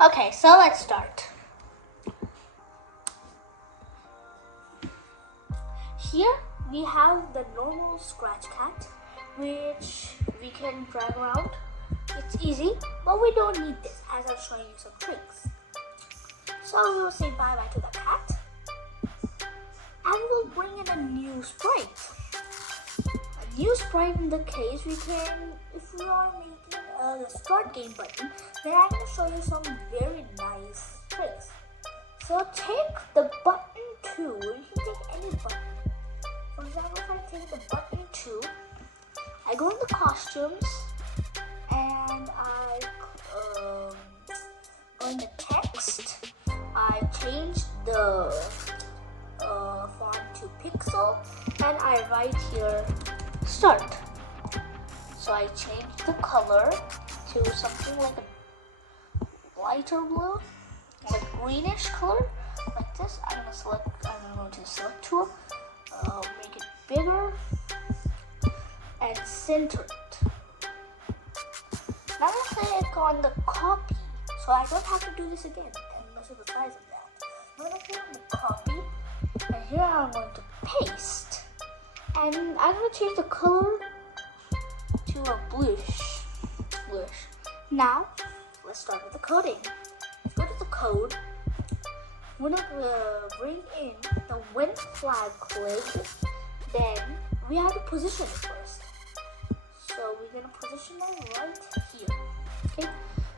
Okay, so let's start. Here we have the normal scratch cat, which we can drag around. It's easy, but we don't need this as I'm showing you some tricks. So we will say bye-bye to the cat, and we'll bring in a new sprite. A new sprite in the case we can, if we are making a start game button, then I'm going to show you some very nice tricks. So take the button 2, you can take any button. For example, if I take the button 2, I go in the costumes and I go in the text. I change the font to pixel and I write here start. So I change the color to something like a lighter blue, like greenish color, like this. I'm going to select tool, make it bigger and center it. Now I'm going to click on the copy, so I don't have to do this again and measure the size of that. I'm going to click on the copy, and here I'm going to paste, and I'm going to change the color to a bluish. Now let's start with the coding. Let's go to the code. We're going to bring in the when flag click. Then we have to position it first. So we're going to position it right here. Okay.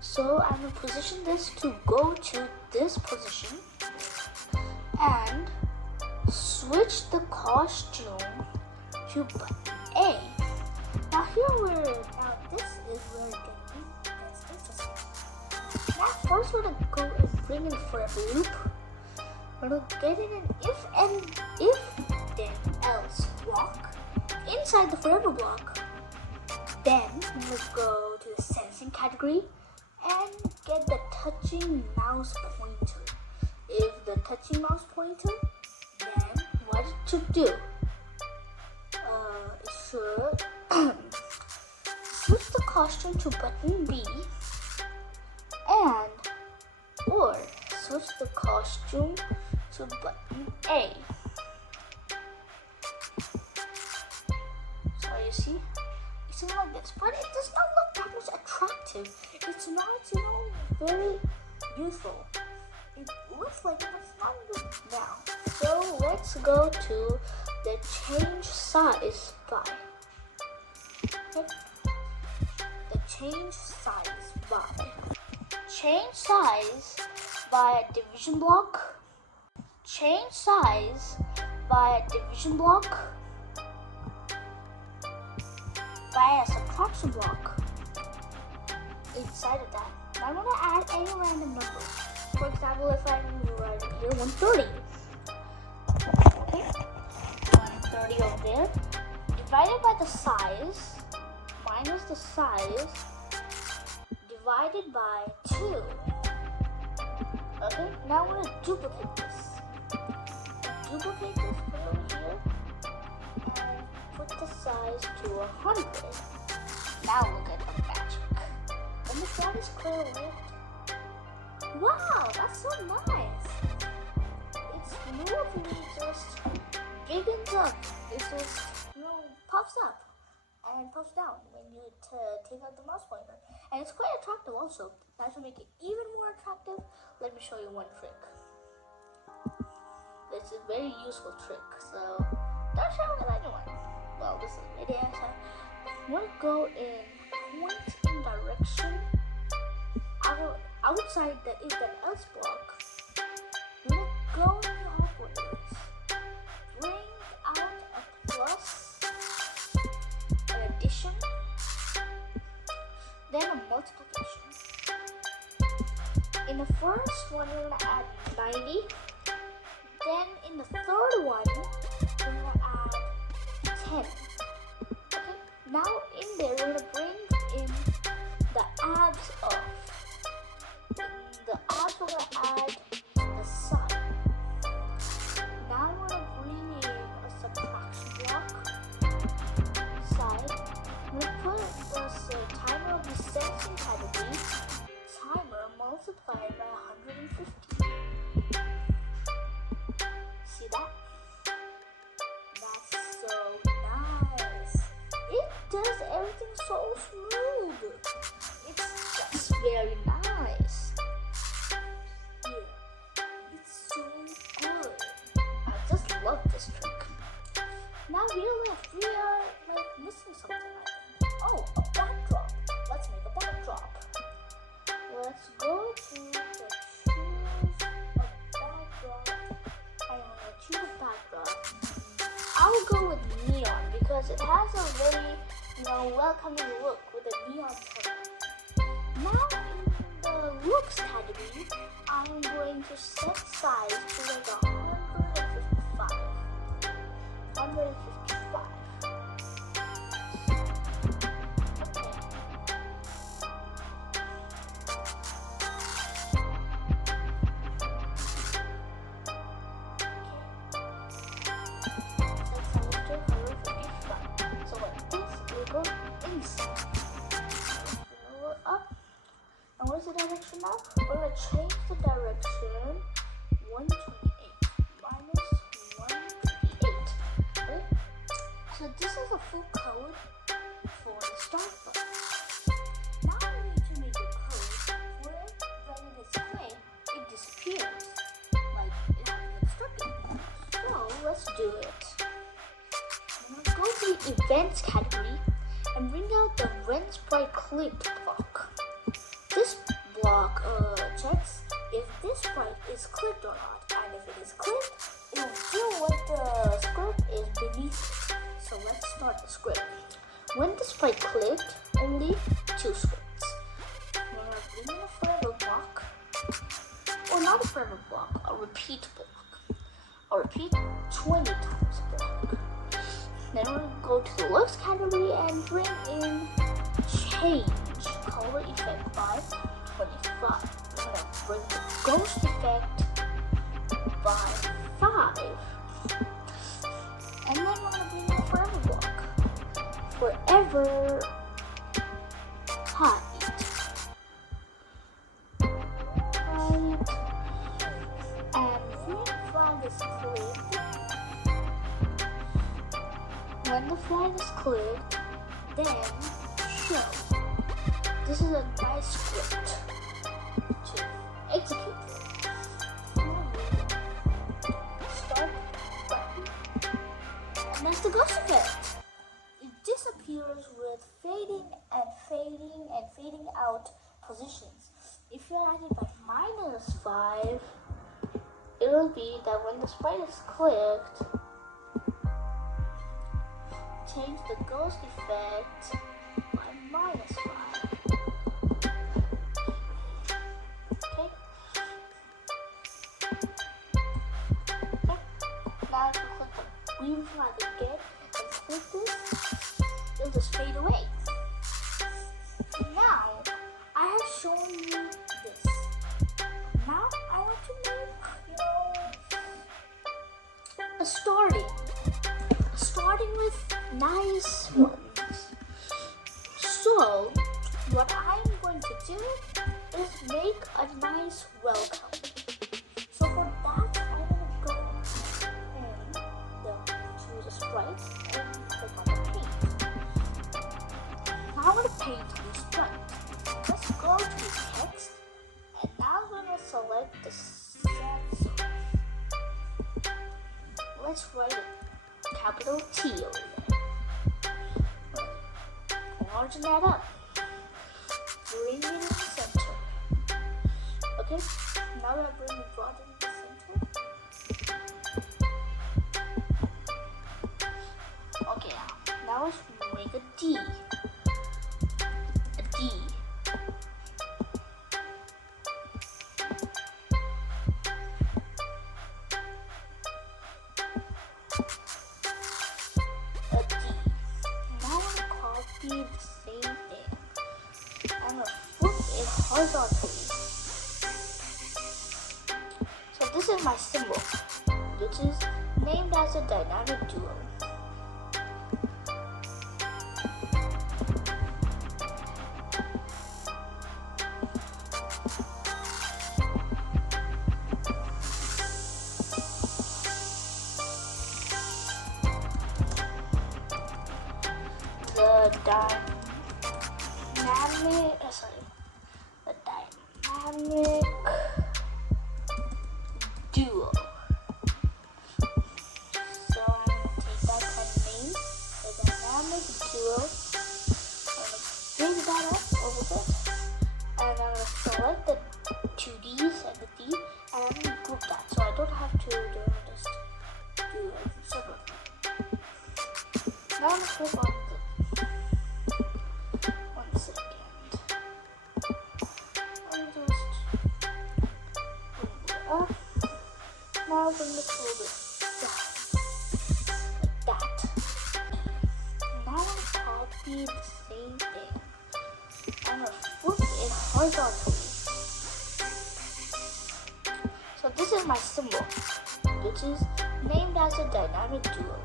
So I'm going to position this to go to this position and switch the costume to button A. Now this is where it gets interesting. Now first we're going to go and bring in for a loop. We're going to get in an if then else block inside the forever block. Then we'll go to the sensing category and get the touching mouse pointer. If the touching mouse pointer, then what it should do? It should switch the costume to button B or switch the costume to button A. So you see, it's something like this, but it does not look that much attractive. It's not, very useful. It looks like it, but it's not good now. So let's go to the change size by. Okay. The change size by. Change size by a division block. Change size by a division block. By a subtraction block inside of that. Now I'm going to add any random number. For example, if I'm writing here 130. Okay, 130 over there. Divided by the size minus the size divided by 2. Okay, now I'm going to duplicate this. Duplicate this over here and put the size to 100. Now look at the magic. And the font is clear with. Wow, that's so nice. It smoothly just biggens up. It just puffs up and puffs down when you take out the mouse pointer. And it's quite attractive also. Now to make it even more attractive, let me show you one trick. This is a very useful trick, so don't share it with anyone. Well, this is my answer. We'll go in point in direction outside the if then else block. We'll go in the operators. Bring out a plus, an addition, then a multiplication. In the first one, we're going to add 90. Then in the third one, we're going to add 10. Okay, now in there, we're going to bring in the abs of. In the abs, we're going to add the sign. Now we're going to bring in a subtraction block. Side. We're going to put the timer of the sensing category. Timer multiplied smooth. It's just very nice. Yeah, it's so good. I just love this trick. Now we are like missing something, I think. Oh, a backdrop. Let's make a backdrop. Let's go to the choose a backdrop. I'm gonna choose a backdrop. I'll go with neon because it has a very, welcoming look with a neon color. Now in the looks category, I'm going to set size to like 155. 155. And what's the direction now? We're going to change the direction 128 minus 128. Okay? So this is a full code for the start button. Now we need to make a code where when it is clicked, it disappears. Like it hasn't been started. So let's do it. I'm going to go to the events category and bring out the when sprite clicked block. This block checks if this sprite is clicked or not, and if it is clicked, it will do what the script is beneath it. So let's start the script. When the sprite clicked, only 2 scripts. We're going to bring in a forever block, or not a forever block, a repeat block. I'll repeat 20 times block. Then we're going to go to the looks category and bring in change color effect by 25. We're going to bring the ghost effect by 5. And then we're going to bring in a forever block. Forever height. And when the flag is clicked, then show. This is a nice script to execute. Start button. And that's the ghost effect. It disappears with fading and fading out positions. If you're at it by -5, it'll be that when the sprite is clicked, change the ghost effect by -5. Okay. Now if you click the green flag again and click this, it'll just fade away. Now I have shown you this. Now I want to make, a starting with nice ones. So what I'm going to do is make a nice welcome. So for that, I'm going to go and choose a sprite and click on the paint. Now I'm going to paint the sprite. Let's go to the text, and now I'm going to select the sensor. Let's write a capital T over there. Largen that up. Bring it in the center. Okay, now that I bring the broad in the center. Okay, now let's make a D. A D. The same thing. I'm gonna flip it horizontally. So this is my symbol, which is named as a dynamic duo. dynamic duo. So I'm going to take that kind of name, the dynamic duo. I'm going to bring that up a little bit, and I'm going to select the 2Ds and the D, and I'm going to group that so I don't have to just do it separately. Now I'm going to click on the 1 second. I'm just bring it up. Now I'm going to pull this down like that. Now I'm going to copy the same thing. I'm going to flip it horizontally. So this is my symbol, which is named as a dynamic duo.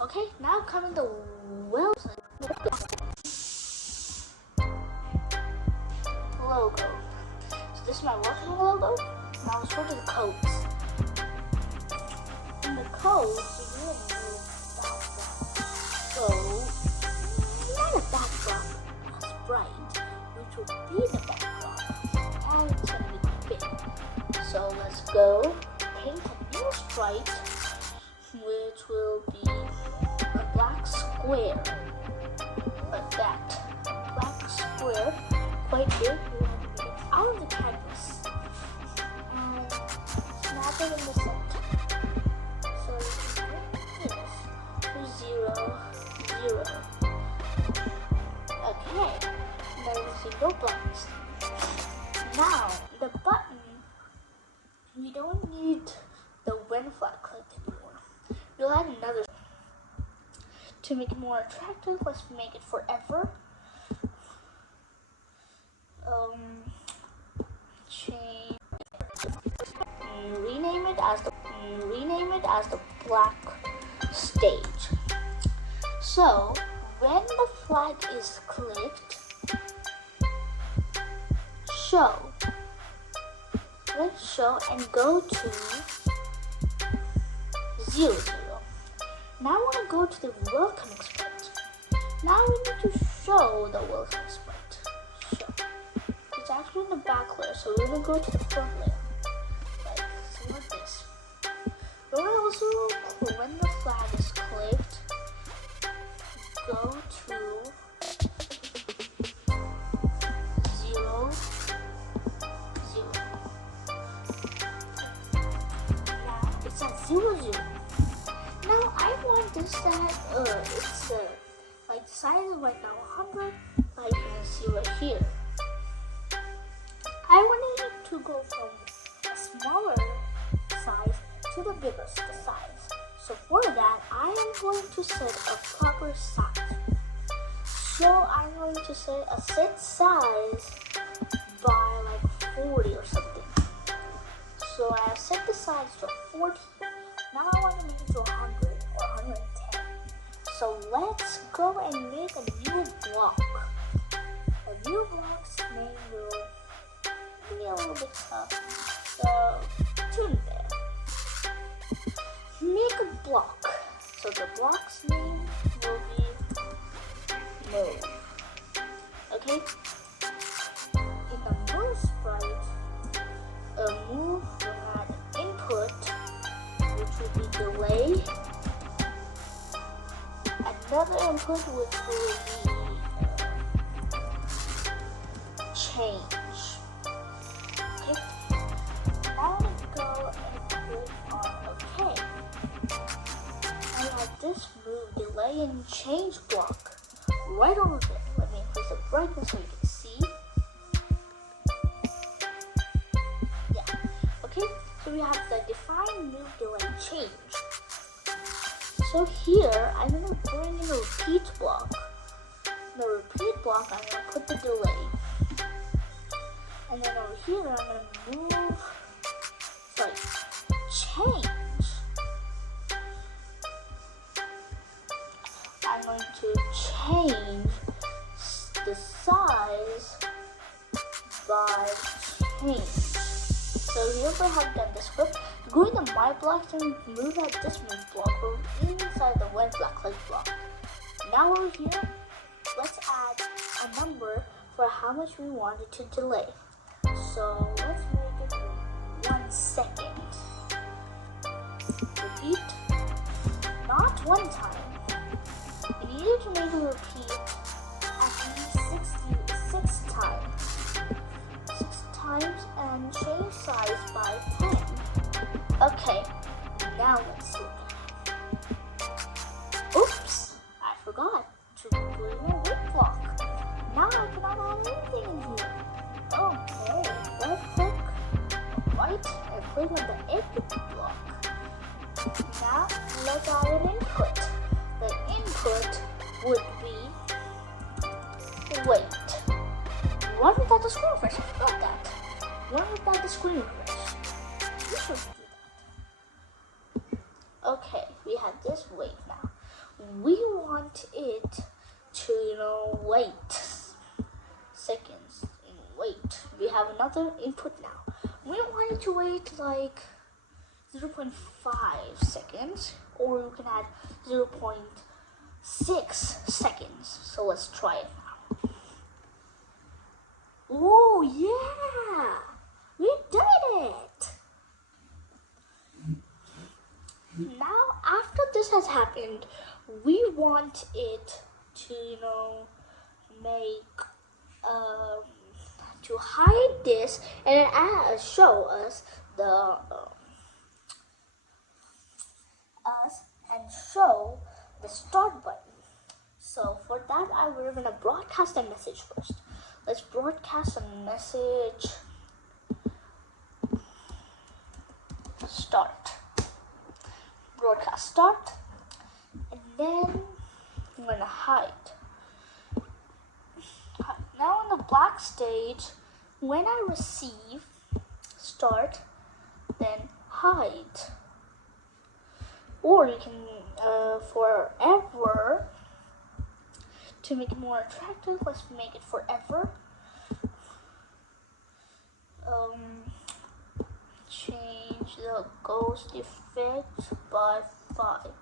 Okay, now coming to website logo. So this is my working logo. Now let's go to the codes. In the codes, you really need background. So not a background, a sprite, which will be the background. Now it's gonna be big. So let's go paint a new sprite, which will be a black square, like that. A black square, quite big. We want to make it out of the canvas. And snap it in the center. So you can do this. 0, 0. Okay. Now you see no buttons. Now the button, we don't need the when flag clicked anymore. We'll add another. To make it more attractive, let's make it forever. Change. Rename it as the black stage. So when the flag is clicked, show. Let's show and go to 0, 0. Now I want to go to the welcoming sprite. Now we need to show the welcoming sprite. Show. It's actually in the back layer, so we're going to go to the front layer. Like this. We're going to also, when the flag is clicked, go to 0, 0. Now it's at 0, 0. Now I want this that it's like the size is right now 100, like you can see right here. I want it to go from a smaller size to the bigger size. So for that, I am going to set a proper size. So I'm going to set a set size by like 40 or something. So I have set the size to 40. Now I want to make it to 100 or 110. So let's go and make a new block. A new block's name will be a little bit tough. So tune there. Make a block. So the block's name will be move. Okay? In the move sprite, a move will have an input, which will be delay. Another input which will be change. Okay. Now let's go and click on OK. I have this move delay and change block right over there. Let me increase the brightness so you can see. Yeah. Okay. So we have the define move delay change. So here, I'm going to bring in a repeat block. In the repeat block, I'm going to put the delay. And then over here, I'm going to move, change. I'm going to change the size change. So here we have done the script. Go in the my blocks and move at this move block. We're inside the when flag click block. Now over here, let's add a number for how much we want it to delay. So let's make it 1 second. Repeat, not one time. We need to make it repeat at least 66 times. 6 times and change size by 10. Okay, now let's see. Oops, I forgot to put in a wait block. Now I cannot add anything in here. Okay, let's click right and click on the input block. Now let's add an input. The input would be wait. Run without the screen refresh. I forgot that. Run without the screen refresh. We should do that. Okay, we have this wait now. We want it to, wait seconds. Wait. We have another input now. We want it to wait like 0.5 seconds, or you can add 0.6 seconds. So let's try it now. Oh yeah, we did it. Now after this has happened, we want it to make to hide this and show us the show the start button. So for that, we're gonna broadcast a message first. Let's broadcast a message. Start. Broadcast start, and then I'm gonna hide. Now on the black stage, when I receive start, then hide. Or you can forever, to make it more attractive, let's make it forever. Change the ghost effect by 5.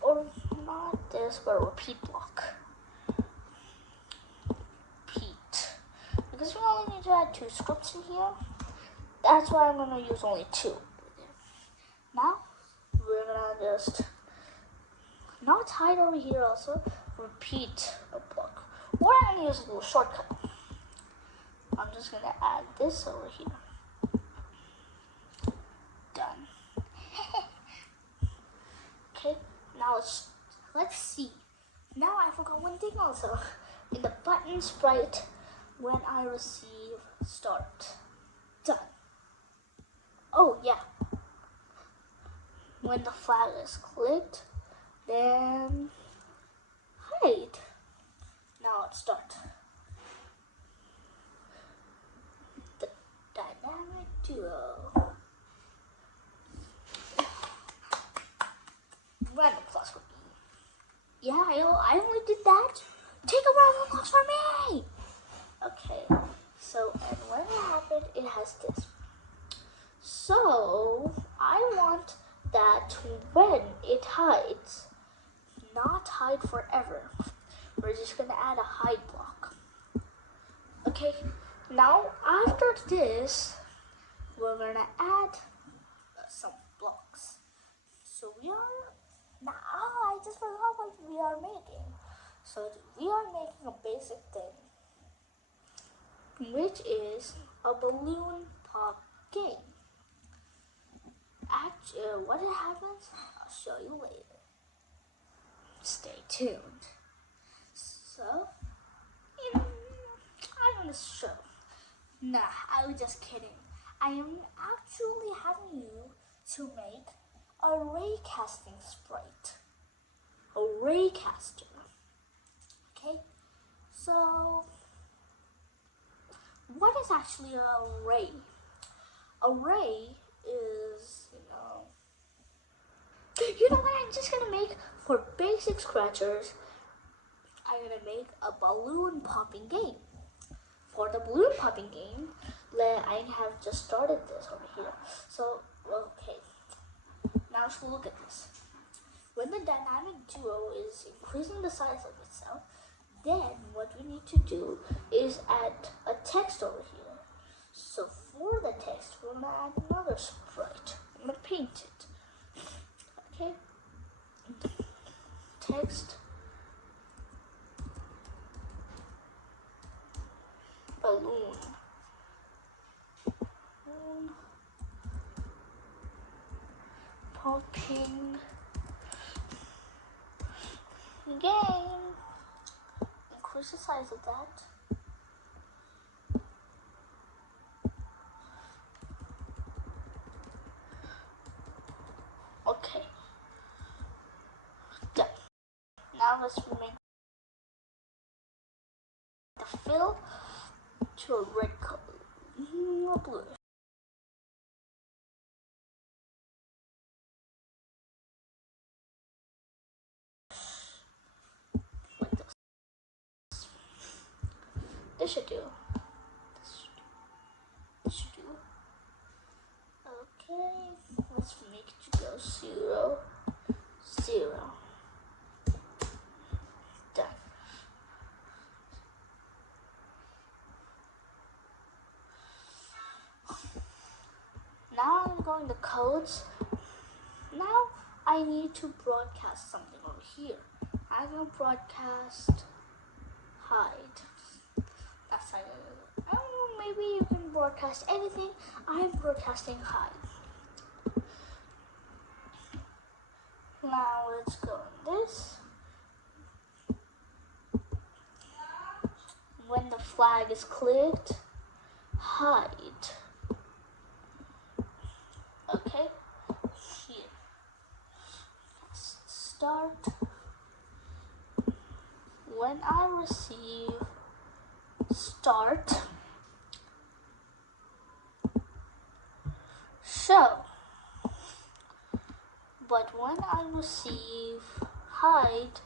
Or not this, but repeat block. Repeat. Because we only need to add 2 scripts in here, that's why I'm going to use only 2. Now, we're going to just not hide over here also, repeat a block. Or I'm going to use a little shortcut. I'm just going to add this over here. Done. Okay, now let's see. Now I forgot one thing also. In the button sprite, when I receive start. Done. Oh yeah. When the flag is clicked, then hide. Now let's start. The dynamic duo. Round of applause for me. Yeah, I only did that. Take a round of applause for me. Okay, so and when it happened, it has this. So I want that when it hides, not hide forever. We're just gonna add a hide block. Okay, now after this, we're gonna add some blocks. So we are now. I just forgot what we are making. So we are making a basic thing, which is a balloon pop game. Actually, what it happens, I'll show you later. Stay tuned. So, I'm gonna show. Nah, I was just kidding. I am actually having you to make a ray casting sprite. A ray caster. Okay? So, what is actually a ray? A ray is, you know what I'm just gonna make for basic scratchers. I'm gonna make a balloon popping game. For the balloon popping game, I have just started this over here. So, okay. Now let's look at this. When the dynamic duo is increasing the size of itself, then what we need to do is add a text over here. So for the text, we're gonna add another sprite. I'm gonna paint it. Okay. Text balloon. Popping game. Increase the size of that. Okay. Done. Now let's make the fill to a red color. Or blue. Like this. This should do. This should do. Okay. Let's make it go 0, 0. Done. Now I'm going to codes. Now I need to broadcast something over here. I'm gonna broadcast hide. That's like, I don't know, maybe you can broadcast anything. I'm broadcasting hide. Now let's go on this. When the flag is clicked, hide. Okay, here. Start. When I receive start, show. But when I receive hide,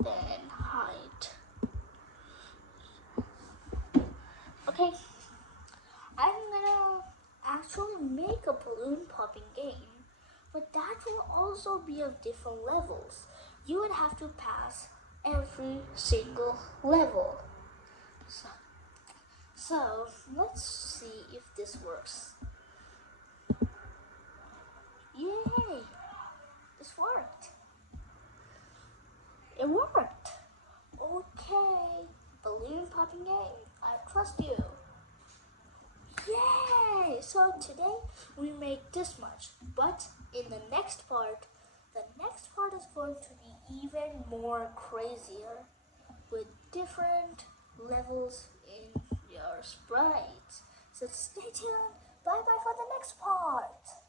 then hide. Okay, I'm gonna actually make a balloon popping game, but that will also be of different levels. You would have to pass every single level. So let's see if this works. Yay! This worked. It worked. Okay, balloon popping game. I trust you. Yay! So today we make this much, but in the next part is going to be even more crazier with different levels in your sprites. So stay tuned. Bye bye for the next part.